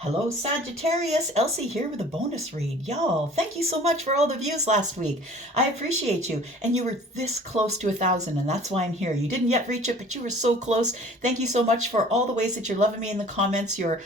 Hello, Sagittarius. Elsie here with a bonus read. Y'all, thank you so much for all the views last week. I appreciate you. And you were this close to 1,000, and that's why I'm here. You didn't yet reach it, but you were so close. Thank you so much for all the ways that you're loving me in the comments. You're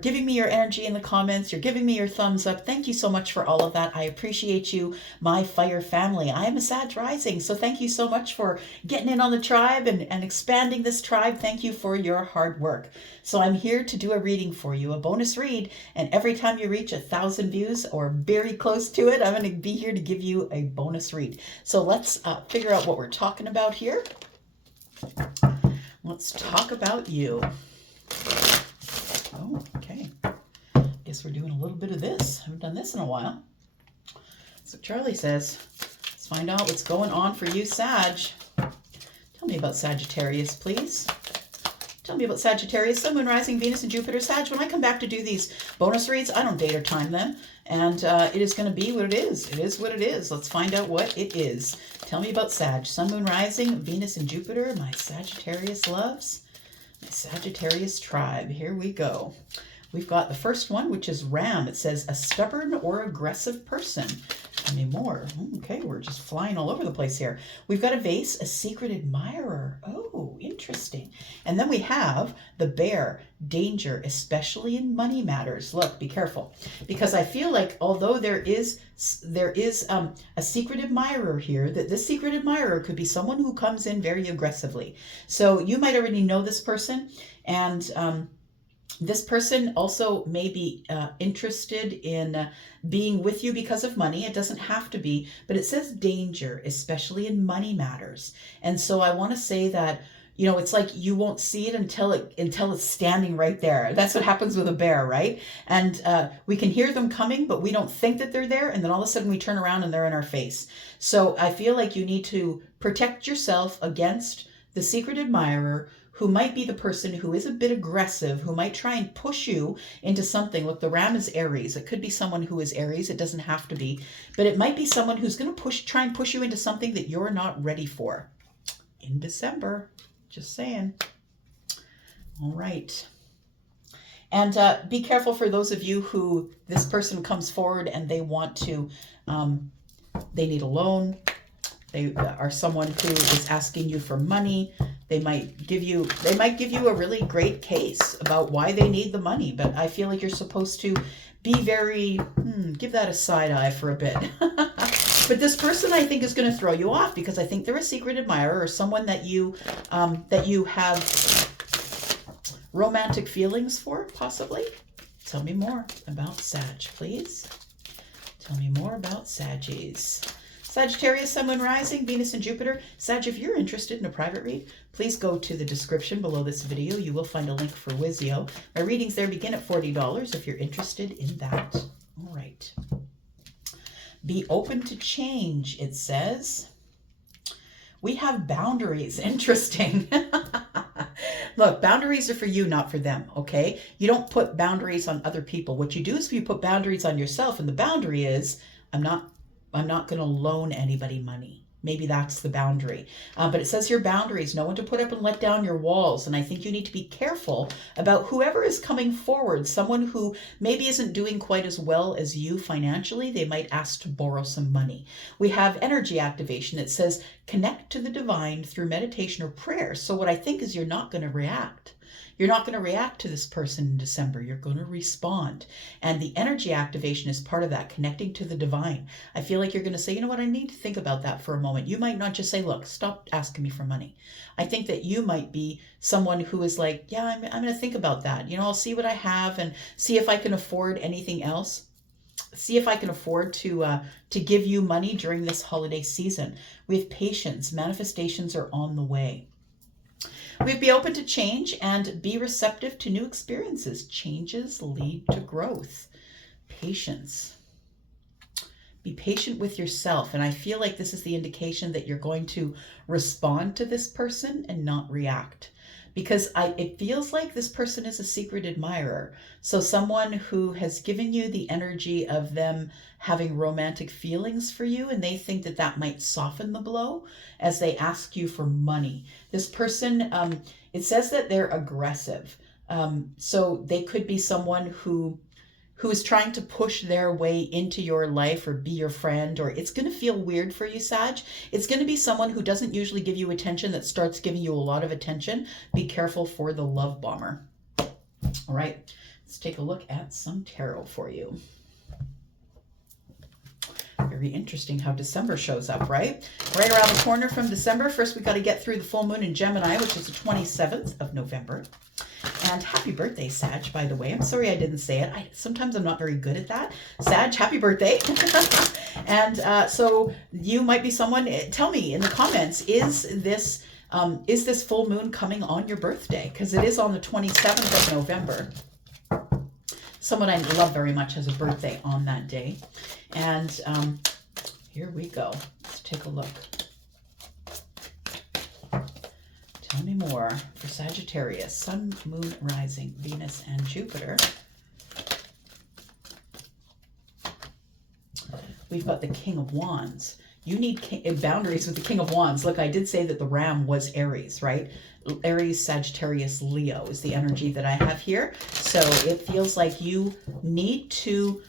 giving me your energy in the comments. You're giving me your thumbs up. Thank you so much for all of that. I appreciate you, my fire family. I am a Sag rising, so thank you so much for getting in on the tribe and expanding this tribe. Thank you for your hard work. So I'm here to do a reading for you, a bonus read, and every time you reach 1,000 views or very close to it, I'm going to be here to give you a bonus read. So let's figure out what we're talking about here. Let's talk about you. Oh, okay. Guess we're doing a little bit of this. I haven't done this in a while. So Charlie says, let's find out what's going on for you, Sag. Tell me about Sagittarius, please. Tell me about Sagittarius, Sun, Moon, Rising, Venus, and Jupiter. Sag, when I come back to do these bonus reads, I don't date or time them. And it is going to be what it is. It is what it is. Let's find out what it is. Tell me about Sag, Sun, Moon, Rising, Venus, and Jupiter. My Sagittarius loves. My Sagittarius tribe. Here we go. We've got the first one, which is Ram. It says, a stubborn or aggressive person. Tell me more. Okay, we're just flying all over the place here. We've got a vase, a secret admirer. Oh, interesting. And then we have the bear, danger, especially in money matters. Look, be careful. Because I feel like although there is a secret admirer here, that this secret admirer could be someone who comes in very aggressively. So you might already know this person, and this person also may be interested in being with you because of money. It doesn't have to be, but it says danger, especially in money matters. And so I want to say that, you know, it's like you won't see it until it's standing right there. That's what happens with a bear, right? And we can hear them coming, but we don't think that they're there. And then all of a sudden we turn around and they're in our face. So I feel like you need to protect yourself against the secret admirer, who might be the person who is a bit aggressive, who might try and push you into something. Look, the Ram is Aries. It could be someone who is Aries. It doesn't have to be. But it might be someone who's going to try and push you into something that you're not ready for in December. Just saying. All right. And be careful for those of you who this person comes forward and they want to, they need a loan. They are someone who is asking you for money. They might give you a really great case about why they need the money, but I feel like you're supposed to be very, give that a side eye for a bit. But this person, I think, is going to throw you off because I think they're a secret admirer or someone that you have romantic feelings for, possibly. Tell me more about Sag, please. Tell me more about Saggies. Sagittarius, Sun, Moon, Rising, Venus, and Jupiter. Sag, if you're interested in a private read, please go to the description below this video. You will find a link for Wizio. My readings there begin at $40 if you're interested in that. All right. Be open to change, it says. We have boundaries. Interesting. Look, boundaries are for you, not for them, okay? You don't put boundaries on other people. What you do is you put boundaries on yourself, and the boundary is, I'm not going to loan anybody money. Maybe that's the boundary. But it says here boundaries, no one to put up and let down your walls. And I think you need to be careful about whoever is coming forward, someone who maybe isn't doing quite as well as you financially. They might ask to borrow some money. We have energy activation. It says connect to the divine through meditation or prayer. So what I think is you're not going to react. You're not going to react to this person in December. You're going to respond. And the energy activation is part of that, connecting to the divine. I feel like you're going to say, you know what, I need to think about that for a moment. You might not just say, look, stop asking me for money. I think that you might be someone who is like, yeah, I'm going to think about that. You know, I'll see what I have and see if I can afford anything else. See if I can afford to give you money during this holiday season. We have patience. Manifestations are on the way. We'd be open to change and be receptive to new experiences. Changes lead to growth. Patience. Be patient with yourself. And I feel like this is the indication that you're going to respond to this person and not react. Because it feels like this person is a secret admirer. So someone who has given you the energy of them having romantic feelings for you, and they think that that might soften the blow as they ask you for money. This person, it says that they're aggressive. So they could be someone who is trying to push their way into your life or be your friend, or it's going to feel weird for you, Sag. It's going to be someone who doesn't usually give you attention that starts giving you a lot of attention. Be careful for the love bomber. All right, let's take a look at some tarot for you. Very interesting how December shows up, right? Right around the corner from December. First, we got to get through the full moon in Gemini, which is the 27th of November. And happy birthday, Sag, by the way. I'm sorry I didn't say it. Sometimes I'm not very good at that. Sag, happy birthday. And so you might be someone, tell me in the comments, is this full moon coming on your birthday? Because it is on the 27th of November. Someone I love very much has a birthday on that day. And here we go. Let's take a look. Tell me more for Sagittarius, Sun, Moon, Rising, Venus, and Jupiter. We've got the King of Wands. You need boundaries with the King of Wands. Look, I did say that the ram was Aries, right? Aries, Sagittarius, Leo is the energy that I have here. So it feels like you need to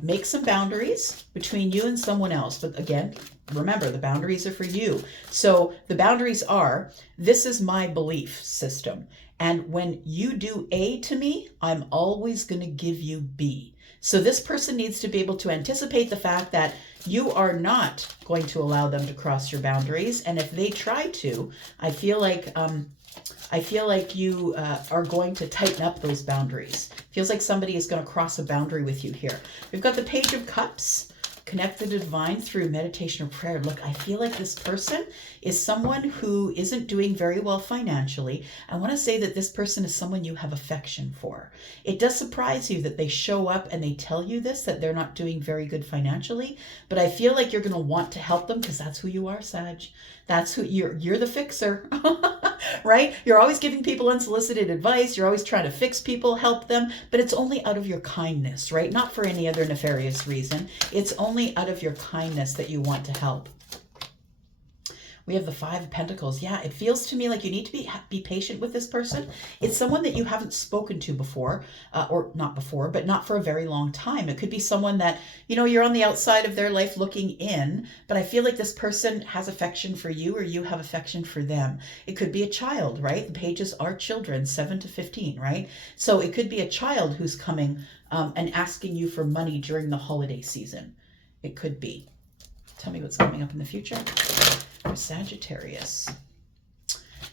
make some boundaries between you and someone else. But again, remember, the boundaries are for you. So the boundaries are, this is my belief system. And when you do A to me, I'm always going to give you B. So this person needs to be able to anticipate the fact that you are not going to allow them to cross your boundaries. And if they try to, I feel like you are going to tighten up those boundaries. Feels like somebody is going to cross a boundary with you here. We've got the Page of Cups. Connect the divine through meditation or prayer. Look, I feel like this person is someone who isn't doing very well financially. I want to say that this person is someone you have affection for. It does surprise you that they show up and they tell you this, that they're not doing very good financially, but I feel like you're going to want to help them because that's who you are, Sag. That's who you're the fixer, right? You're always giving people unsolicited advice. You're always trying to fix people, help them, but it's only out of your kindness, right? Not for any other nefarious reason. It's only out of your kindness that you want to help. We have the Five of Pentacles. Yeah, it feels to me like you need to be patient with this person. It's someone that you haven't spoken to before, or not before, but not for a very long time. It could be someone that, you know, you're on the outside of their life looking in, but I feel like this person has affection for you or you have affection for them. It could be a child, right? The pages are children, 7 to 15, right? So it could be a child who's coming and asking you for money during the holiday season. It could be. Tell me what's coming up in the future. For Sagittarius,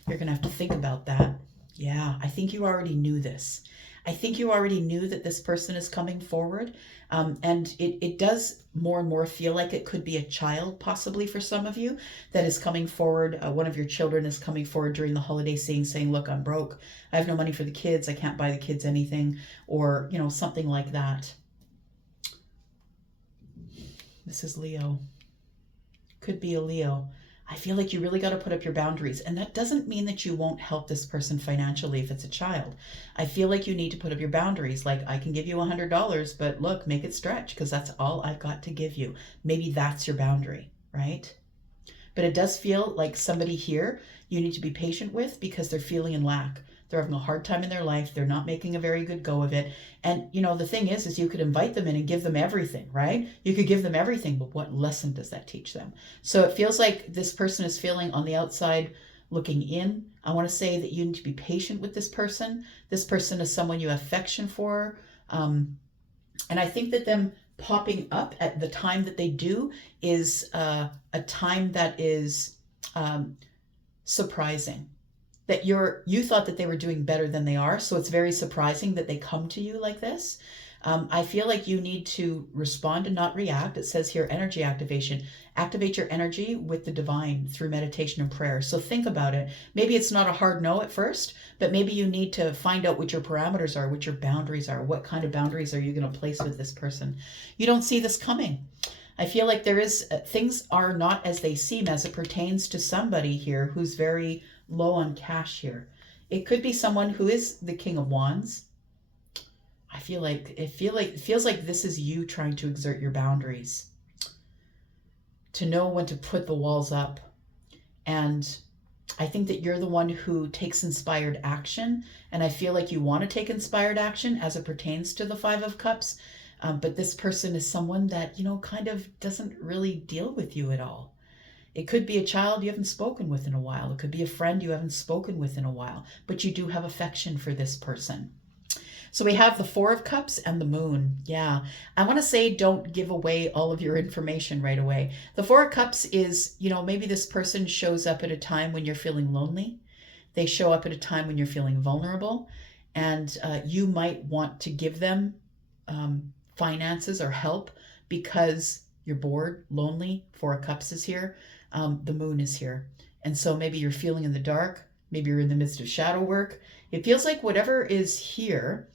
you're going to have to think about that. Yeah, I think you already knew this. I think you already knew that this person is coming forward. And it does more and more feel like it could be a child, possibly for some of you, that is coming forward. One of your children is coming forward during the holiday scene saying, look, I'm broke. I have no money for the kids. I can't buy the kids anything, or, you know, something like that. This is Leo. Could be a Leo. I feel like you really got to put up your boundaries. And that doesn't mean that you won't help this person financially if it's a child. I feel like you need to put up your boundaries. Like, I can give you $100, but look, make it stretch because that's all I've got to give you. Maybe that's your boundary, right? But it does feel like somebody here you need to be patient with because they're feeling in lack. They're having a hard time in their life. They're not making a very good go of it. And, you know, the thing is you could invite them in and give them everything, right? You could give them everything, but what lesson does that teach them? So it feels like this person is feeling on the outside looking in. I want to say that you need to be patient with this person. This person is someone you have affection for. And I think that them popping up at the time that they do is a time that is surprising. That you thought that they were doing better than they are. So it's very surprising that they come to you like this. I feel like you need to respond and not react. It says here, energy activation. Activate your energy with the divine through meditation and prayer. So think about it. Maybe it's not a hard no at first, but maybe you need to find out what your parameters are, what your boundaries are. What kind of boundaries are you going to place with this person? You don't see this coming. I feel like there is, things are not as they seem as it pertains to somebody here who's very low on cash here. It could be someone who is the King of Wands. I feel like it feels like this is you trying to exert your boundaries, to know when to put the walls up, and I think that you're the one who takes inspired action, and I feel like you want to take inspired action as it pertains to the Five of Cups. But this person is someone that, kind of doesn't really deal with you at all. It could be a child you haven't spoken with in a while. It could be a friend you haven't spoken with in a while, but you do have affection for this person. So we have the Four of Cups and the Moon. Yeah, I want to say don't give away all of your information right away. The Four of Cups is, maybe this person shows up at a time when you're feeling lonely. They show up at a time when you're feeling vulnerable, and you might want to give them finances or help because you're bored, lonely. Four of Cups is here. The Moon is here. And so maybe you're feeling in the dark. Maybe you're in the midst of shadow work. It feels like whatever is here.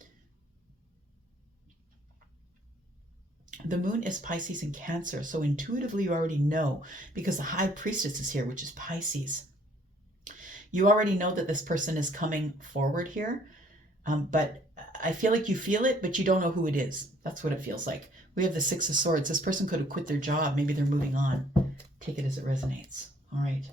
The Moon is Pisces and Cancer, so intuitively you already know, because the High Priestess is here, which is Pisces. You already know that this person is coming forward here, but I feel like you feel it, but you don't know who it is. That's what it feels like. We have the Six of Swords. This person could have quit their job. Maybe they're moving on. Take it as it resonates. All right.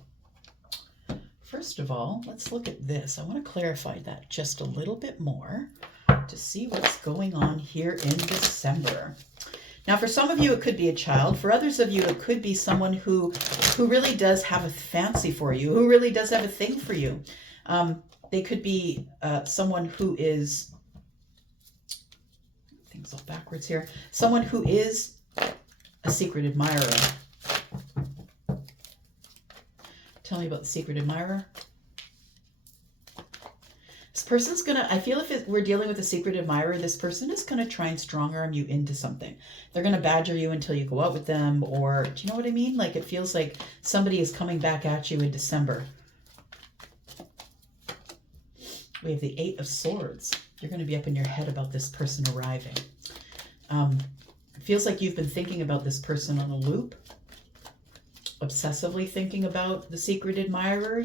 First of all, let's look at this. I want to clarify that just a little bit more to see what's going on here in December. Now, for some of you, it could be a child. For others of you, it could be someone who really does have a fancy for you, who really does have a thing for you. They could be someone who is, things all backwards here, someone who is a secret admirer. Tell me about the secret admirer. This person's gonna, I feel if we're dealing with a secret admirer, this person is gonna try and strong arm you into something. They're gonna badger you until you go out with them, or do you know what I mean? Like it feels like somebody is coming back at you in December. We have the Eight of Swords. You're gonna be up in your head about this person arriving. It feels like you've been thinking about this person on a loop, obsessively thinking about the secret admirer.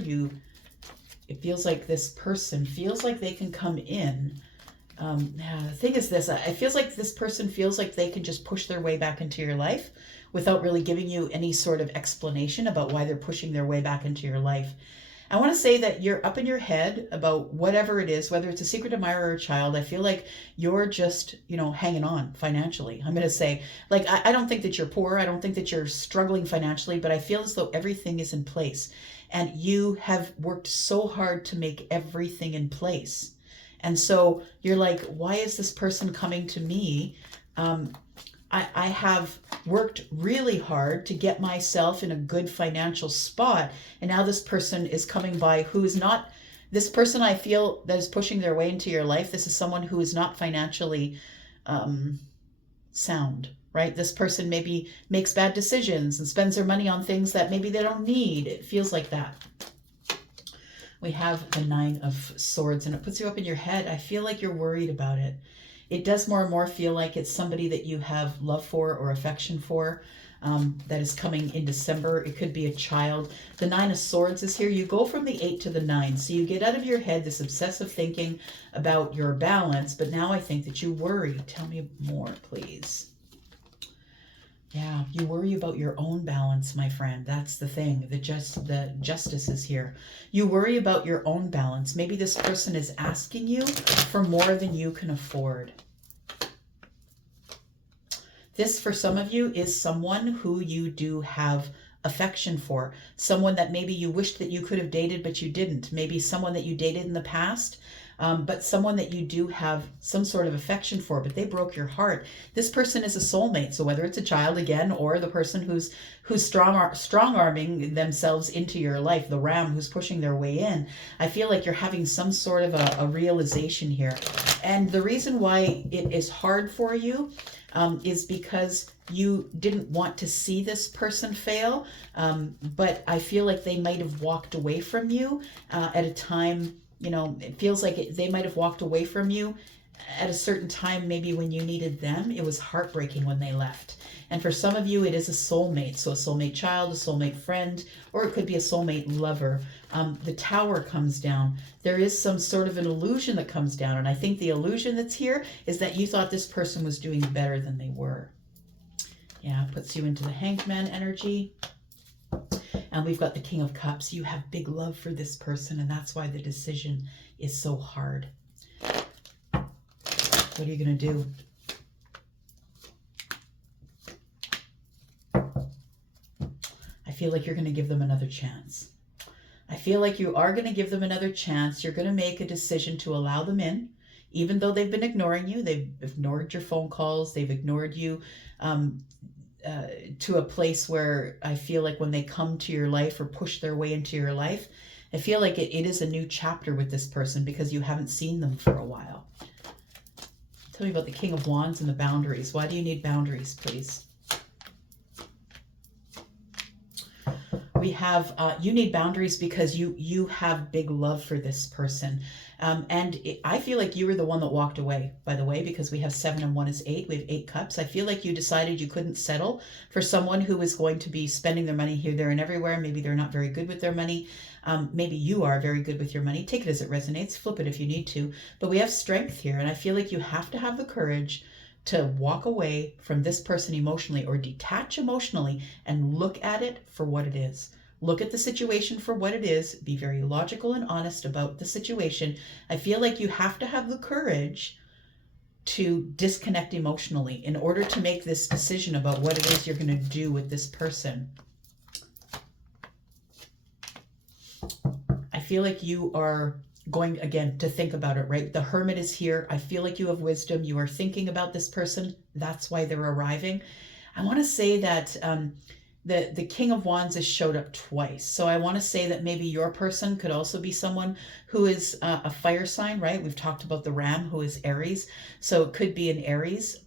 It feels like this person feels like they can come in. The thing is this, it feels like this person feels like they can just push their way back into your life without really giving you any sort of explanation about why they're pushing their way back into your life. I want to say that you're up in your head about whatever it is, whether it's a secret admirer or a child. I feel like you're just, hanging on financially. I'm going to say, like, I don't think that you're poor. I don't think that you're struggling financially, but I feel as though everything is in place. And you have worked so hard to make everything in place. And so you're like, why is this person coming to me? I have worked really hard to get myself in a good financial spot. And now this person is coming by who is not, this person I feel that is pushing their way into your life. This is someone who is not financially sound, right? This person maybe makes bad decisions and spends their money on things that maybe they don't need. It feels like that. We have the Nine of Swords, and it puts you up in your head. I feel like you're worried about it. It does more and more feel like it's somebody that you have love for or affection for that is coming in December. It could be a child. The Nine of Swords is here. You go from the 8 to the 9. So you get out of your head this obsessive thinking about your balance. But now I think that you worry. Tell me more, please. Yeah, you worry about your own balance, my friend. That's the thing. The justice is here. You worry about your own balance. Maybe this person is asking you for more than you can afford. This, for some of you, is someone who you do have affection for. Someone that maybe you wished that you could have dated, but you didn't. Maybe someone that you dated in the past, but someone that you do have some sort of affection for, but they broke your heart. This person is a soulmate. So whether it's a child again, or the person who's strong-arming themselves into your life, the ram who's pushing their way in, I feel like you're having some sort of a realization here. And the reason why it is hard for you is because you didn't want to see this person fail, but I feel like they might have walked away from you at a time. It feels like they might have walked away from you at a certain time, maybe when you needed them. It was heartbreaking when they left. And for some of you, it is a soulmate. So a soulmate child, a soulmate friend, or it could be a soulmate lover. The Tower comes down. There is some sort of an illusion that comes down. And I think the illusion that's here is that you thought this person was doing better than they were. Yeah, puts you into the Hanged Man energy. And we've got the King of Cups. You have big love for this person, and that's why the decision is so hard. What are you going to do? I feel like you're going to give them another chance. I feel like you are going to give them another chance. You're going to make a decision to allow them in, even though they've been ignoring you. They've ignored your phone calls. They've ignored you to a place where I feel like when they come to your life or push their way into your life, I feel like it is a new chapter with this person because you haven't seen them for a while. Tell me about the King of Wands and the boundaries. Why do you need boundaries, please? We have, you need boundaries because you have big love for this person. I feel like you were the one that walked away, by the way, because we have 7 and 1 is 8. We have 8 cups. I feel like you decided you couldn't settle for someone who is going to be spending their money here, there, and everywhere. Maybe they're not very good with their money. Maybe you are very good with your money. Take it as it resonates. Flip it if you need to. But we have strength here, and I feel like you have to have the courage to walk away from this person emotionally or detach emotionally and look at it for what it is. Look at the situation for what it is. Be very logical and honest about the situation. I feel like you have to have the courage to disconnect emotionally in order to make this decision about what it is you're going to do with this person. I feel like you are going, again, to think about it, right? The Hermit is here. I feel like you have wisdom. You are thinking about this person. That's why they're arriving. I want to say that the King of Wands has showed up twice. So I want to say that maybe your person could also be someone who is a fire sign, right? We've talked about the Ram, who is Aries. So it could be an Aries.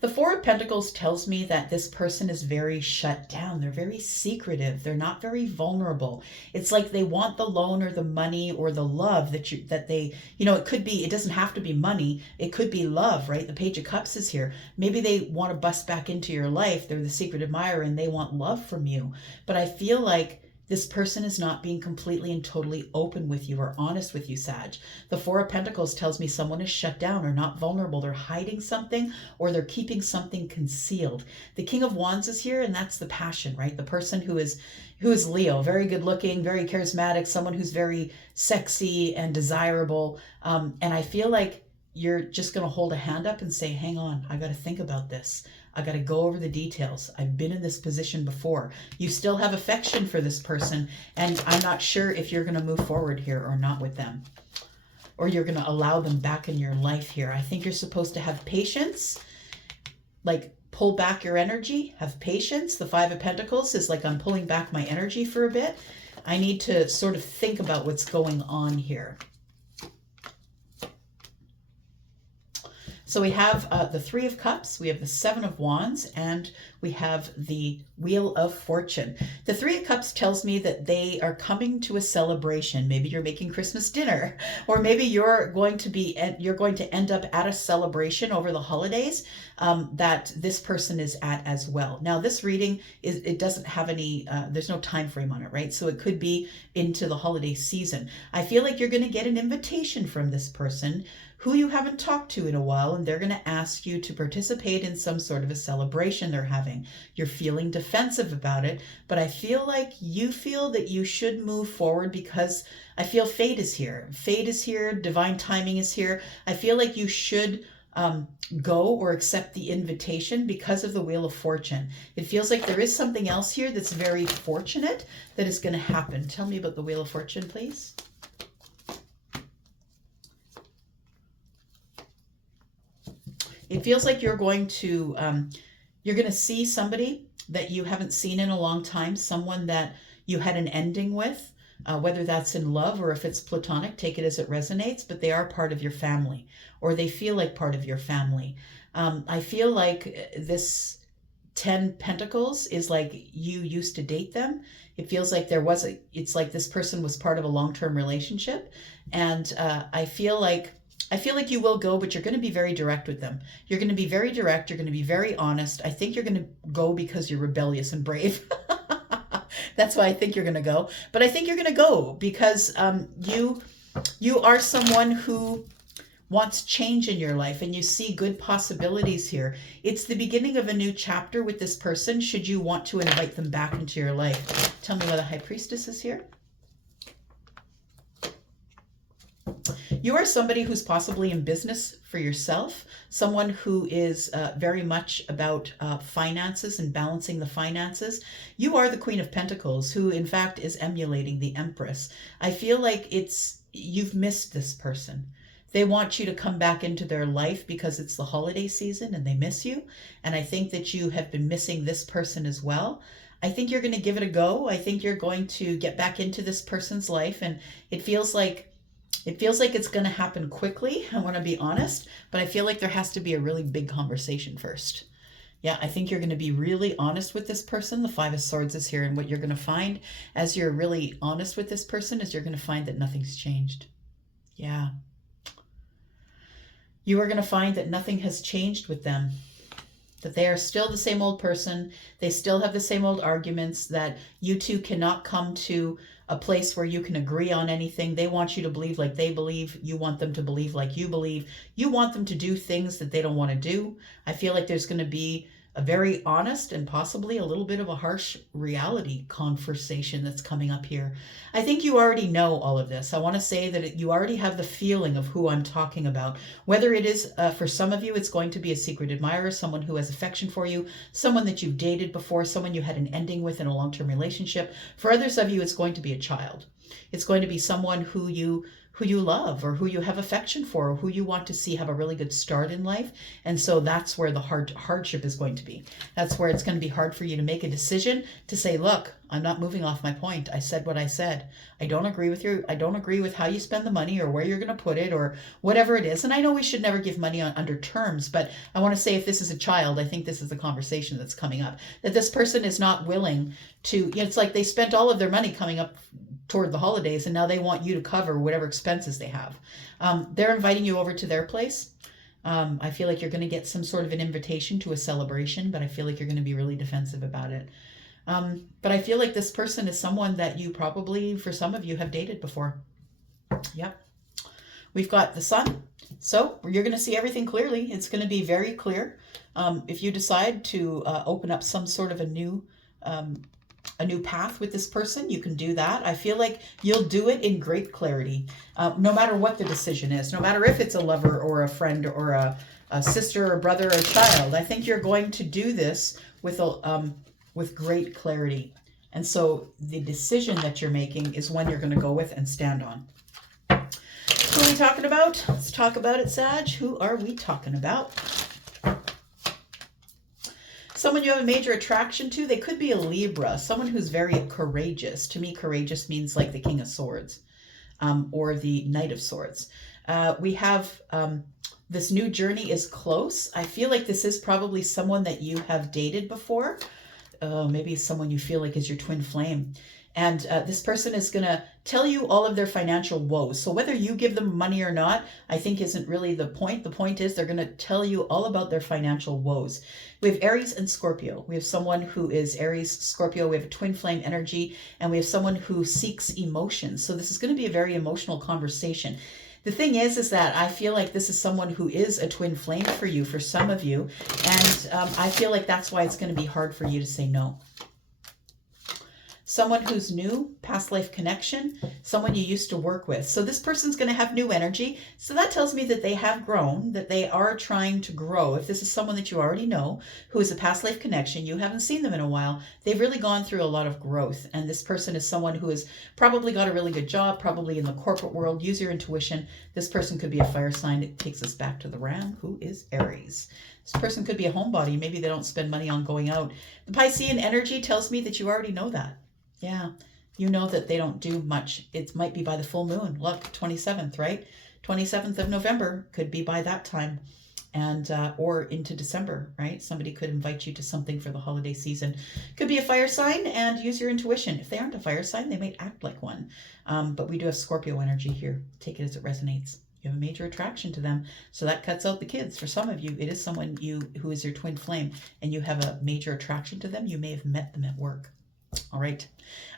The Four of Pentacles tells me that this person is very shut down. They're very secretive. They're not very vulnerable. It's like they want the loan or the money or the love that they, it could be, it doesn't have to be money. It could be love, right? The Page of Cups is here. Maybe they want to bust back into your life. They're the secret admirer and they want love from you. But I feel like this person is not being completely and totally open with you or honest with you, Sag. The Four of Pentacles tells me someone is shut down or not vulnerable. They're hiding something or they're keeping something concealed. The King of Wands is here, and that's the passion, right? The person who is Leo, very good looking, very charismatic, someone who's very sexy and desirable. And I feel like you're just going to hold a hand up and say, hang on, I got to think about this. I got to go over the details. I've been in this position before. You still have affection for this person, and I'm not sure if you're going to move forward here or not with them, or you're going to allow them back in your life here. I think you're supposed to have patience, like pull back your energy, have patience. The Five of Pentacles is like I'm pulling back my energy for a bit. I need to sort of think about what's going on here. So we have the Three of Cups, we have the Seven of Wands, and we have the Wheel of Fortune. The Three of Cups tells me that they are coming to a celebration. Maybe you're making Christmas dinner, or maybe you're going to end up at a celebration over the holidays that this person is at as well. Now, this reading it doesn't have any. There's no time frame on it, right? So it could be into the holiday season. I feel like you're going to get an invitation from this person who you haven't talked to in a while, and they're going to ask you to participate in some sort of a celebration they're having. You're feeling defensive about it, but I feel like you feel that you should move forward because I feel fate is here. Fate is here. Divine timing is here. I feel like you should go or accept the invitation because of the Wheel of Fortune. It feels like there is something else here that's very fortunate that is going to happen. Tell me about the Wheel of Fortune, please. It feels like you're going to see somebody that you haven't seen in a long time, someone that you had an ending with, whether that's in love or if it's platonic, take it as it resonates, but they are part of your family, or they feel like part of your family. I feel like this 10 Pentacles is like you used to date them. It feels like it's like this person was part of a long-term relationship. And I feel like you will go, but you're going to be very direct with them. You're going to be very direct. You're going to be very honest. I think you're going to go because you're rebellious and brave. That's why I think you're going to go. But I think you're going to go because you are someone who wants change in your life and you see good possibilities here. It's the beginning of a new chapter with this person should you want to invite them back into your life. Tell me why the High Priestess is here. You are somebody who's possibly in business for yourself, someone who is very much about finances and balancing the finances. You are the Queen of Pentacles, who in fact is emulating the Empress. I feel like you've missed this person. They want you to come back into their life because it's the holiday season and they miss you. And I think that you have been missing this person as well. I think you're going to give it a go. I think you're going to get back into this person's life, and it feels like it's going to happen quickly. I want to be honest, but I feel like there has to be a really big conversation first. Yeah, I think you're going to be really honest with this person. The Five of Swords is here, and what you're going to find as you're really honest with this person is you're going to find that nothing's changed. Yeah. You are going to find that nothing has changed with them, that they are still the same old person. They still have the same old arguments, that you two cannot come to a place where you can agree on anything. They want you to believe like they believe. You want them to believe like you believe. You want them to do things that they don't want to do. I feel like there's going to be a very honest and possibly a little bit of a harsh reality conversation that's coming up here. I think you already know all of this. I want to say that you already have the feeling of who I'm talking about. Whether it is, for some of you, it's going to be a secret admirer, someone who has affection for you, someone that you've dated before, someone you had an ending with in a long-term relationship. For others of you, it's going to be a child. It's going to be someone who you love, or who you have affection for, or who you want to see have a really good start in life. And so that's where the hardship is going to be. That's where it's going to be hard for you to make a decision to say, look, I'm not moving off my point. I said what I said. I don't agree with you. I don't agree with how you spend the money or where you're going to put it or whatever it is. And I know we should never give money under terms, but I want to say if this is a child, I think this is the conversation that's coming up. That this person is not willing to, it's like they spent all of their money coming up toward the holidays, and now they want you to cover whatever expenses they have. They're inviting you over to their place. I feel like you're going to get some sort of an invitation to a celebration, but I feel like you're going to be really defensive about it. But I feel like this person is someone that you probably, for some of you, have dated before. Yep. We've got the Sun. So you're going to see everything clearly. It's going to be very clear. If you decide to open up some sort of a new path with this person, you can do that. I feel like you'll do it in great clarity, no matter what the decision is, no matter if it's a lover or a friend or a sister or brother or a child. I think you're going to do this with great clarity. And so the decision that you're making is one you're going to go with and stand on. Who are we talking about? Let's talk about it, Sag. Who are we talking about? Someone you have a major attraction to. They could be a Libra, someone who's very courageous. To me, courageous means like the King of Swords, or the Knight of Swords. We have this new journey is close. I feel like this is probably someone that you have dated before. Maybe someone you feel like is your twin flame. And this person is going to tell you all of their financial woes. So whether you give them money or not, I think isn't really the point. The point is they're going to tell you all about their financial woes. We have Aries and Scorpio. We have someone who is Aries, Scorpio. We have a twin flame energy, and we have someone who seeks emotions. So this is going to be a very emotional conversation. The thing is that I feel like this is someone who is a twin flame for you, for some of you. And I feel like that's why it's going to be hard for you to say no. Someone who's new, past life connection, someone you used to work with. So this person's going to have new energy. So that tells me that they have grown, that they are trying to grow. If this is someone that you already know, who is a past life connection, you haven't seen them in a while, they've really gone through a lot of growth. And this person is someone who has probably got a really good job, probably in the corporate world. Use your intuition. This person could be a fire sign. It takes us back to the Ram, who is Aries. This person could be a homebody. Maybe they don't spend money on going out. The Piscean energy tells me that you already know that. Yeah, you know that they don't do much. It might be by the full moon. Look, 27th, right? 27th of November could be by that time, and or into December, right? Somebody could invite you to something for the holiday season. Could be a fire sign, and use your intuition. If they aren't a fire sign, they might act like one. But we do have Scorpio energy here. Take it as it resonates. You have a major attraction to them. So that cuts out the kids. For some of you, it is someone who is your twin flame, and you have a major attraction to them. You may have met them at work. All right.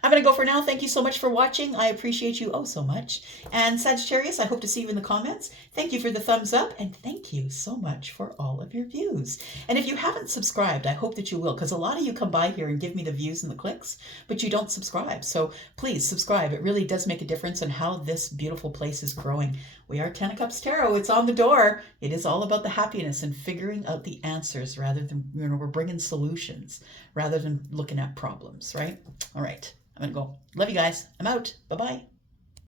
I'm going to go for now. Thank you so much for watching. I appreciate you oh so much. And Sagittarius, I hope to see you in the comments. Thank you for the thumbs up, and thank you so much for all of your views. And if you haven't subscribed, I hope that you will, because a lot of you come by here and give me the views and the clicks, but you don't subscribe. So please subscribe. It really does make a difference in how this beautiful place is growing. We are 10 of Cups Tarot. It's on the door. It is all about the happiness and figuring out the answers rather than, we're bringing solutions rather than looking at problems, right? All right. I'm going to go. Love you guys. I'm out. Bye-bye.